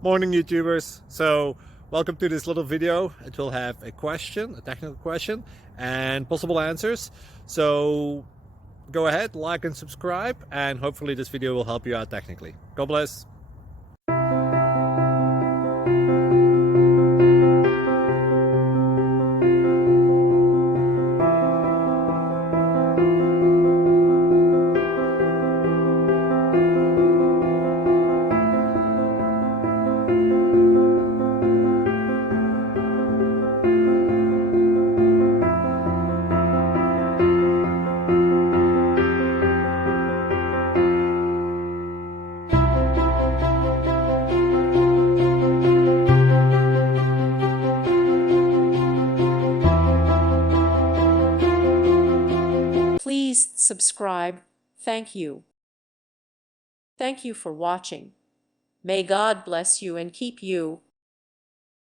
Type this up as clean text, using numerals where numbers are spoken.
Morning, YouTubers. So welcome to this little video. It will have a question, a technical question, and possible answers. So go ahead, like and subscribe, and hopefully this video will help you out technically. God bless. Please subscribe. Thank you. Thank you for watching. May God bless you and keep you.